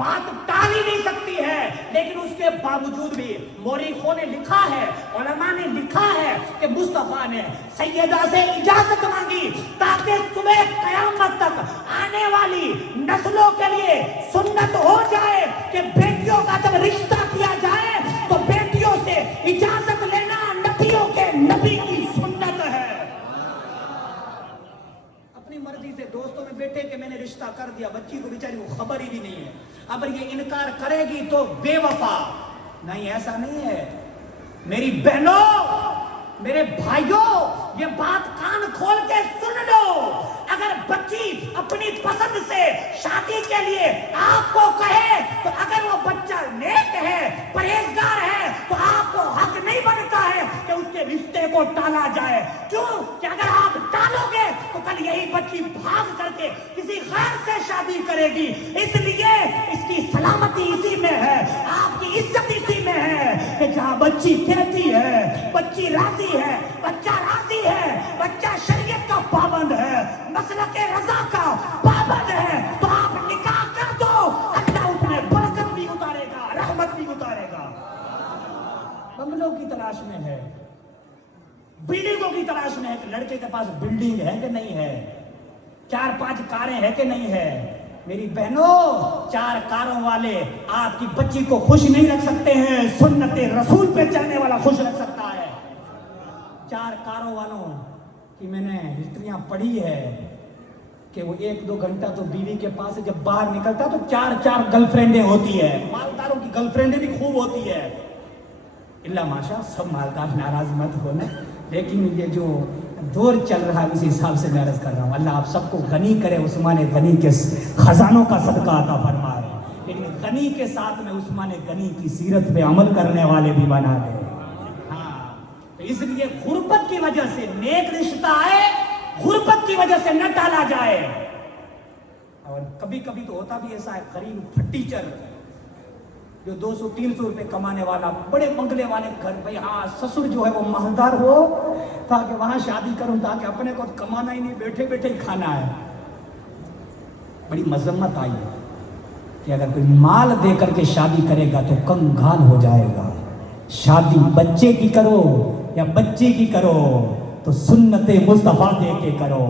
بات ٹال ہی نہیں سکتی ہے، لیکن اس کے باوجود بھی مورخوں نے لکھا ہے، علماء نے لکھا ہے کہ مصطفیٰ نے سیدہ سے اجازت مانگی تاکہ صبح قیامت تک آنے والی نسلوں کے لیے سنت ہو جائے کہ بیٹیوں کا جب رشتہ کیا جائے تو بیٹیوں سے اجازت لینا نبیوں کے نبی کی سنت ہے۔ اپنی مرضی سے دوستوں میں بیٹے کہ میں نے رشتہ کر دیا، بچی کو بیچاری کو خبر ہی بھی نہیں ہے، اگر یہ انکار کرے گی تو بے وفا۔ نہیں، ایسا نہیں ہے میری بہنوں، میرے بھائیوں، یہ بات کان کھول کے سن لو۔ اگر بچی اپنی پسند سے شادی کے لیے آپ کو کہے تو اگر وہ بچہ نیک ہے، پرہیزگار ہے، تو آپ کو حق نہیں بنتا ہے کہ اس کے رشتے کو ٹالا جائے۔ کیوں کہ اگر آپ ٹالو گے تو کل یہی بچی بھاگ کر کے کسی غیر سے شادی کرے گی، اس لیے اس کی سلامتی اسی میں ہے، آپ کی عزت اسی میں ہے کہ جہاں بچی کہتی ہے، بچی راضی ہے، بچہ راضی ہے، بچہ شریعت کا پابند ہے، مسلک رضا کا پابند ہے، تو آپ نکاح کر دو، اللہ اس میں برکت بھی اتارے گا، رحمت بھی اتارے گا۔ بنگلوں کی تلاش میں ہے، بلڈنگوں کی تلاش میں ہے کہ لڑکے کے پاس بلڈنگ ہے کہ نہیں ہے، 4-5 کاریں ہیں کہ نہیں ہے۔ میری بہنوں، 4 کاروں والے آپ کی بچی کو خوش نہیں رکھ سکتے ہیں، سنت رسول پہ چلنے والا خوش رکھ سکتا ہے۔ 4 کاروں والوں کی میں نے ہسٹریاں پڑھی ہے کہ وہ 1-2 گھنٹہ تو بیوی کے پاس سے جب باہر نکلتا تو 4 گرل فرینڈیں ہوتی ہے، مالداروں کی گرل فرینڈیں بھی خوب ہوتی ہے۔ اللہ ماشاء، سب مالدار ناراض مت ہونا، لیکن یہ جو دور چل رہا ہے اسی حساب سے میں عرض کر رہا ہوں، اللہ آپ سب کو غنی کرے، عثمان غنی کے خزانوں کا صدقہ عطا فرمائے، لیکن غنی کے ساتھ میں عثمان غنی کی سیرت پہ عمل کرنے والے بھی بنا دے۔ ہاں، تو اس لیے غربت کی وجہ سے نیک رشتہ آئے، غربت کی وجہ سے نہ ٹالا جائے۔ اور کبھی کبھی تو ہوتا بھی ایسا ہے، غریب ٹیچر جو 200-300 روپے کمانے والا، بڑے بنگلے والے گھر، بھئی ہاں سسر جو ہے وہ مالدار ہو تاکہ وہاں شادی کروں، تاکہ اپنے کو کمانا ہی نہیں، بیٹھے بیٹھے ہی کھانا ہے۔ بڑی مذمت آئی ہے کہ اگر کوئی مال دے کر کے شادی کرے گا تو کنگال ہو جائے گا۔ شادی بچے کی کرو یا بچی کی کرو تو سنت مصطفیٰ دے کے کرو،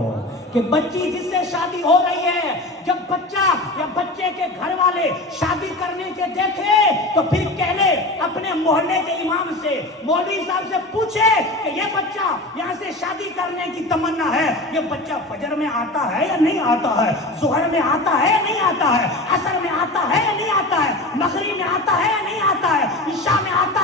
کہ بچی جس سے شادی ہو رہی ہے، جب بچہ یا بچے کے گھر والے شادی کرنے کے دیکھے تو پھر کہنے اپنے محلے کے امام سے، مولوی صاحب سے پوچھے کہ یہ بچہ یہاں سے شادی کرنے کی تمنا ہے، یہ بچہ فجر میں آتا ہے یا نہیں آتا ہے، ظہر میں آتا ہے یا نہیں آتا ہے، عصر میں آتا ہے یا نہیں آتا ہے، مغرب میں آتا ہے یا نہیں آتا ہے، عشاء میں آتا